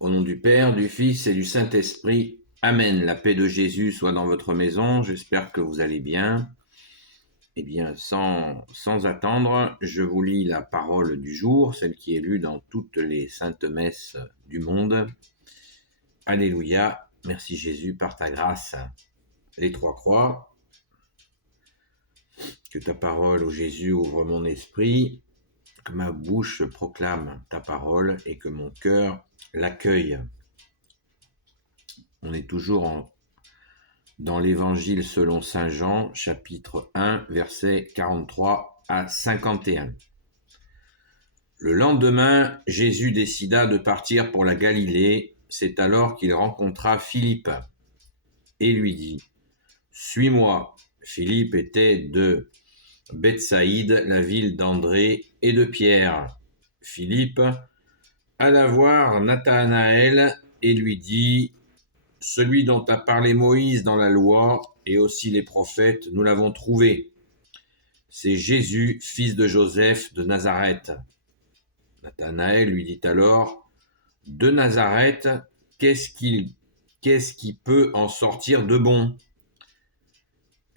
Au nom du Père, du Fils et du Saint-Esprit. Amen. La paix de Jésus soit dans votre maison. J'espère que vous allez bien. Eh bien, sans attendre, je vous lis la parole du jour, celle qui est lue dans toutes les saintes messes du monde. Alléluia. Merci Jésus par ta grâce. Les trois croix. Que ta parole, ô Jésus, ouvre mon esprit, que ma bouche proclame ta parole et que mon cœur l'accueille. On est toujours dans l'Évangile selon saint Jean, chapitre 1, versets 43 à 51. Le lendemain, Jésus décida de partir pour la Galilée. C'est alors qu'il rencontra Philippe et lui dit « Suis-moi ». Philippe était de Bethsaïde, la ville d'André et de Pierre. Philippe alla voir Nathanaël et lui dit « Celui dont a parlé Moïse dans la loi et aussi les prophètes, nous l'avons trouvé. C'est Jésus, fils de Joseph de Nazareth. » Nathanaël lui dit alors « De Nazareth, qu'est-ce qui peut en sortir de bon ?»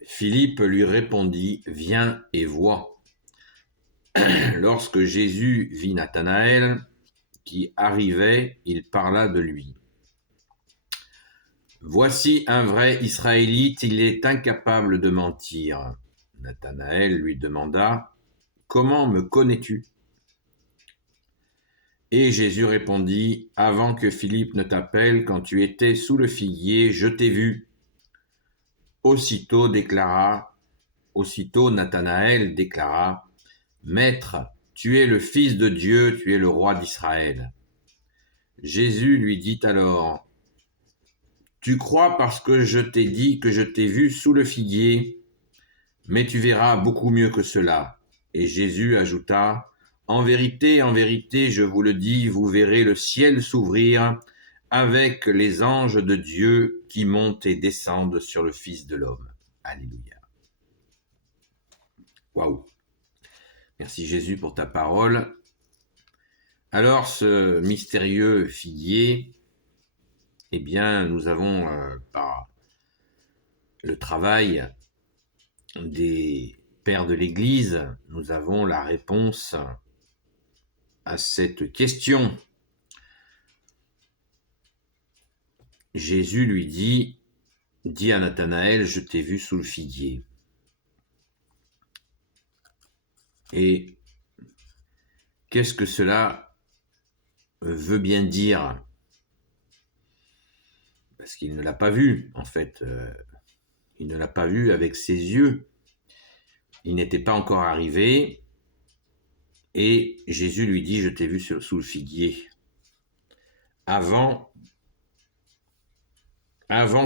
Philippe lui répondit « Viens et vois. » Lorsque Jésus vit Nathanaël qui arrivait, il parla de lui. « Voici un vrai Israélite, il est incapable de mentir. » Nathanaël lui demanda « Comment me connais-tu » Et Jésus répondit « Avant que Philippe ne t'appelle, quand tu étais sous le figuier, je t'ai vu. » Aussitôt Nathanaël déclara « Maître, tu es le Fils de Dieu, tu es le roi d'Israël. » Jésus lui dit alors « Tu crois parce que je t'ai dit que je t'ai vu sous le figuier, mais tu verras beaucoup mieux que cela. » Et Jésus ajouta « En vérité, je vous le dis, vous verrez le ciel s'ouvrir avec les anges de Dieu qui montent et descendent sur le Fils de l'homme. » Alléluia. Waouh. Merci Jésus pour ta parole. Alors, ce mystérieux figuier, eh bien, nous avons, par le travail des pères de l'Église, nous avons la réponse à cette question. Jésus lui dit à Nathanaël, je t'ai vu sous le figuier. Et qu'est-ce que cela veut bien dire ? Parce qu'il ne l'a pas vu, en fait. Il ne l'a pas vu avec ses yeux. Il n'était pas encore arrivé. Et Jésus lui dit, je t'ai vu sous le figuier. Avant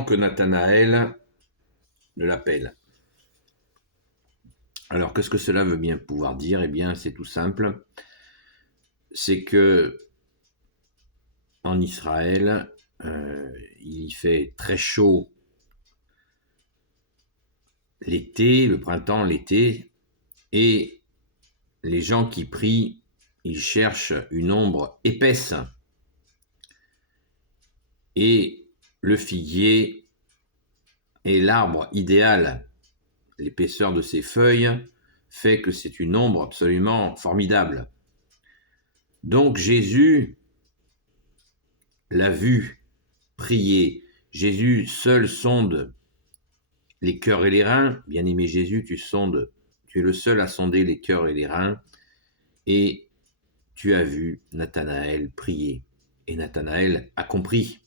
que Nathanaël ne l'appelle. Alors, qu'est-ce que cela veut bien pouvoir dire ? Eh bien, c'est tout simple. C'est que en Israël, il fait très chaud l'été, le printemps, l'été, et les gens qui prient, ils cherchent une ombre épaisse. Et le figuier est l'arbre idéal. L'épaisseur de ses feuilles fait que c'est une ombre absolument formidable. Donc Jésus l'a vu prier. Jésus seul sonde les cœurs et les reins. Bien-aimé Jésus, tu es le seul à sonder les cœurs et les reins. Et tu as vu Nathanaël prier. Et Nathanaël a compris.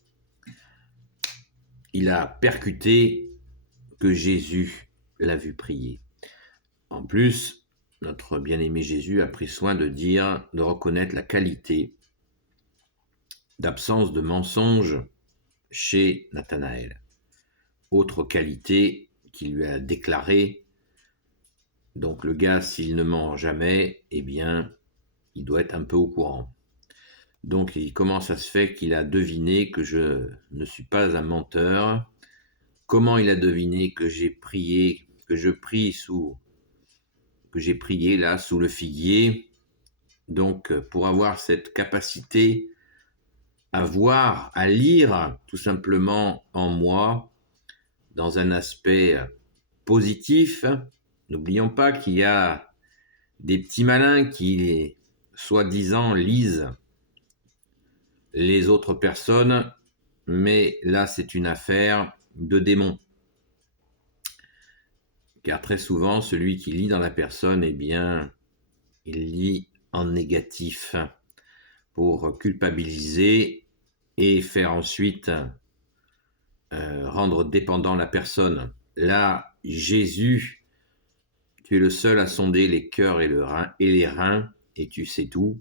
Il a percuté que Jésus l'a vu prier. En plus, notre bien-aimé Jésus a pris soin de reconnaître la qualité d'absence de mensonge chez Nathanaël. Autre qualité qu'il lui a déclarée. Donc le gars, s'il ne ment jamais, eh bien, il doit être un peu au courant. Donc comment ça se fait qu'il a deviné que je ne suis pas un menteur ? Comment il a deviné que j'ai prié là sous le figuier ? Donc pour avoir cette capacité à voir, à lire tout simplement en moi dans un aspect positif. N'oublions pas qu'il y a des petits malins qui, soi-disant, lisent les autres personnes, mais là c'est une affaire de démons. Car très souvent, celui qui lit dans la personne, eh bien, il lit en négatif pour culpabiliser et faire ensuite rendre dépendant la personne. Là, Jésus, tu es le seul à sonder les cœurs et les reins, et tu sais tout,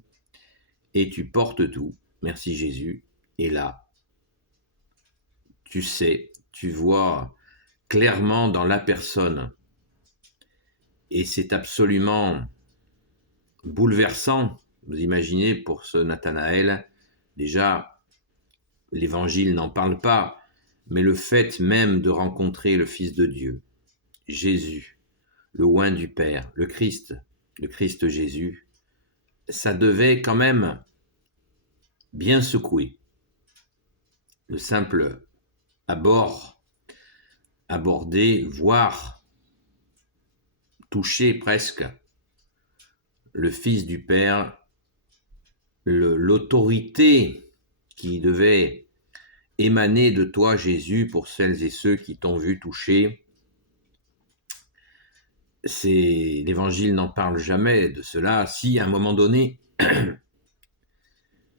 et tu portes tout. Merci Jésus. Et là, tu sais, tu vois clairement dans la personne. Et c'est absolument bouleversant. Vous imaginez, pour ce Nathanaël, déjà, l'évangile n'en parle pas, mais le fait même de rencontrer le Fils de Dieu, Jésus, le oint du Père, le Christ Jésus, ça devait quand même bien secouer. Le simple aborder, voir, toucher presque le Fils du Père, l'autorité qui devait émaner de toi, Jésus, pour celles et ceux qui t'ont vu toucher. L'Évangile n'en parle jamais de cela. Si, à un moment donné,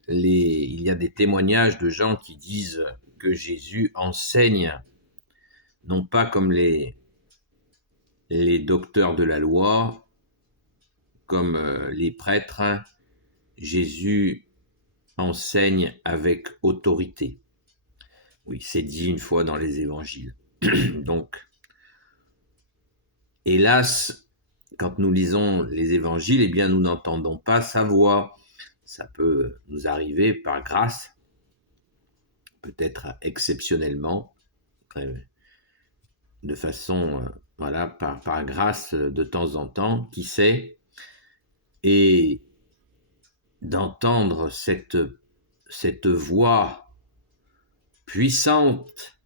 il y a des témoignages de gens qui disent que Jésus enseigne, non pas comme les docteurs de la loi, comme les prêtres, Jésus enseigne avec autorité. Oui, c'est dit une fois dans les évangiles. Donc, hélas, quand nous lisons les évangiles, eh bien, nous n'entendons pas sa voix. Ça peut nous arriver par grâce, peut-être exceptionnellement, de façon, voilà, par grâce de temps en temps, qui sait, et d'entendre cette voix puissante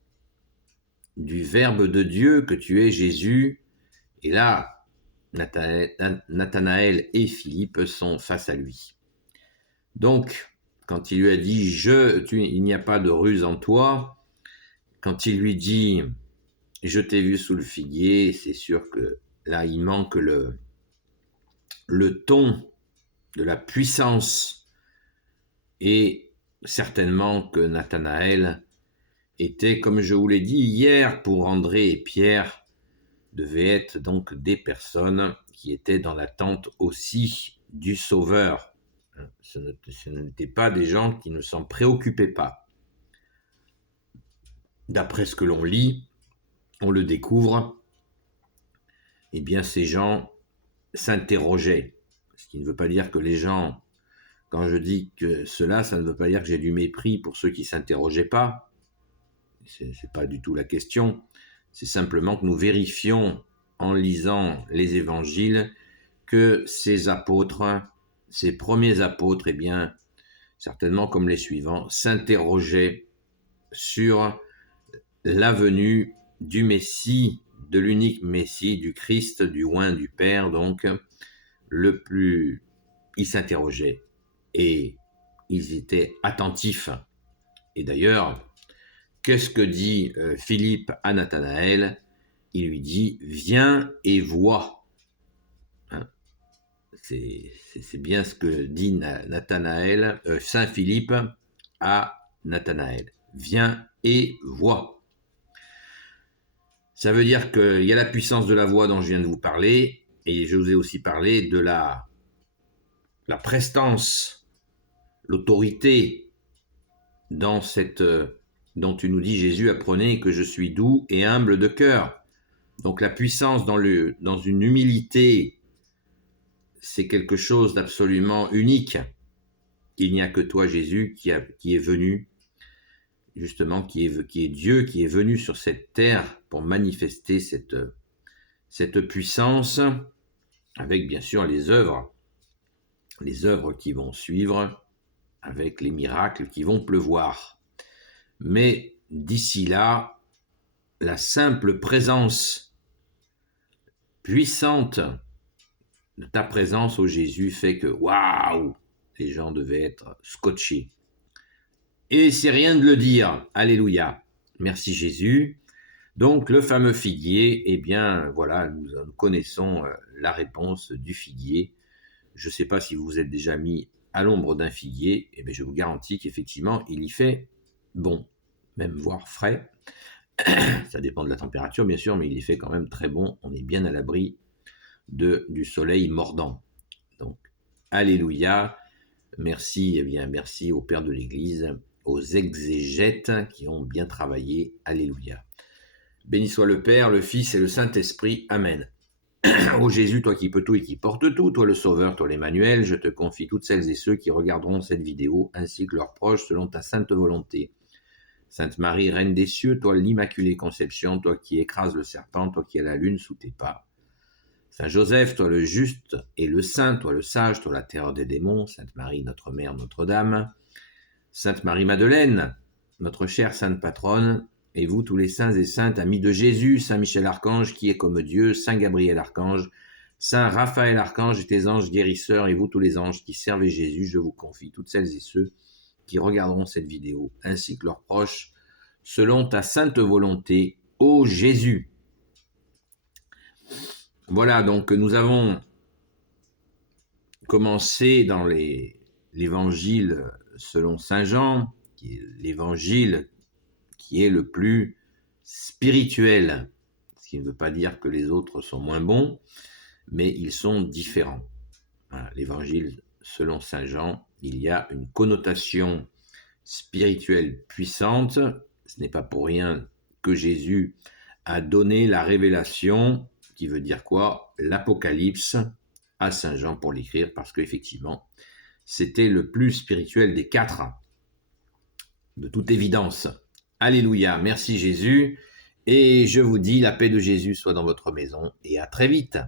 du Verbe de Dieu que tu es Jésus. Et là, Nathanaël et Philippe sont face à lui. Donc, quand il lui a dit « il n'y a pas de ruse en toi », quand il lui dit « je t'ai vu sous le figuier », c'est sûr que là, il manque le ton de la puissance. Et certainement que Nathanaël était, comme je vous l'ai dit hier, pour André et Pierre, devaient être donc des personnes qui étaient dans l'attente aussi du Sauveur. Ce n'étaient pas des gens qui ne s'en préoccupaient pas. D'après ce que l'on lit, on le découvre, eh bien ces gens s'interrogeaient. Ce qui ne veut pas dire que les gens, quand je dis que cela, ça ne veut pas dire que j'ai du mépris pour ceux qui ne s'interrogeaient pas. C'est pas du tout la question. C'est simplement que nous vérifions en lisant les évangiles que ces apôtres, ces premiers apôtres, eh bien, certainement comme les suivants, s'interrogeaient sur la venue du Messie, de l'unique Messie, du Christ, du oint du Père, donc ils s'interrogeaient et ils étaient attentifs. Et d'ailleurs, qu'est-ce que dit Philippe à Nathanaël? Il lui dit « Viens et vois ». Hein, c'est bien ce que dit Nathanaël, Saint Philippe à Nathanaël. « Viens et vois ». Ça veut dire qu'il y a la puissance de la voix dont je viens de vous parler, et je vous ai aussi parlé de la prestance, l'autorité dans dont tu nous dis, Jésus, apprenez que je suis doux et humble de cœur. Donc la puissance dans une humilité, c'est quelque chose d'absolument unique. Il n'y a que toi, Jésus, qui est venu, justement, qui est Dieu, qui est venu sur cette terre pour manifester cette puissance, avec bien sûr les œuvres qui vont suivre, avec les miracles qui vont pleuvoir. Mais d'ici là, la simple présence puissante de ta présence, ô Jésus, fait que waouh, les gens devaient être scotchés. Et c'est rien de le dire. Alléluia. Merci Jésus. Donc le fameux figuier, eh bien voilà, nous connaissons la réponse du figuier. Je ne sais pas si vous vous êtes déjà mis à l'ombre d'un figuier, eh bien je vous garantis qu'effectivement il y fait bon, même voire frais. Ça dépend de la température bien sûr, mais il y fait quand même très bon. On est bien à l'abri du soleil mordant. Donc alléluia. Merci, eh bien merci au Père de l'Église, aux exégètes qui ont bien travaillé. Alléluia. Béni soit le Père, le Fils et le Saint-Esprit. Amen. Ô Jésus, toi qui peux tout et qui portes tout, toi le Sauveur, toi l'Emmanuel, je te confie toutes celles et ceux qui regarderont cette vidéo, ainsi que leurs proches, selon ta sainte volonté. Sainte Marie, Reine des cieux, toi l'Immaculée Conception, toi qui écrases le serpent, toi qui as la lune sous tes pas. Saint Joseph, toi le juste et le saint, toi le sage, toi la terreur des démons. Sainte Marie, notre Mère, Notre-Dame. Sainte Marie-Madeleine, notre chère sainte patronne, et vous tous les saints et saintes, amis de Jésus, Saint Michel Archange qui est comme Dieu, Saint Gabriel Archange, Saint Raphaël Archange et tes anges guérisseurs, et vous tous les anges qui servez Jésus, je vous confie toutes celles et ceux qui regarderont cette vidéo, ainsi que leurs proches, selon ta sainte volonté, ô Jésus. Voilà, donc nous avons commencé dans l'évangile selon Saint Jean, qui est l'évangile qui est le plus spirituel, ce qui ne veut pas dire que les autres sont moins bons, mais ils sont différents. Voilà, l'évangile selon Saint Jean, il y a une connotation spirituelle puissante. Ce n'est pas pour rien que Jésus a donné la révélation, qui veut dire quoi? L'Apocalypse à Saint Jean pour l'écrire, parce qu'effectivement, c'était le plus spirituel des quatre, de toute évidence. Alléluia, merci Jésus, et je vous dis la paix de Jésus soit dans votre maison, et à très vite.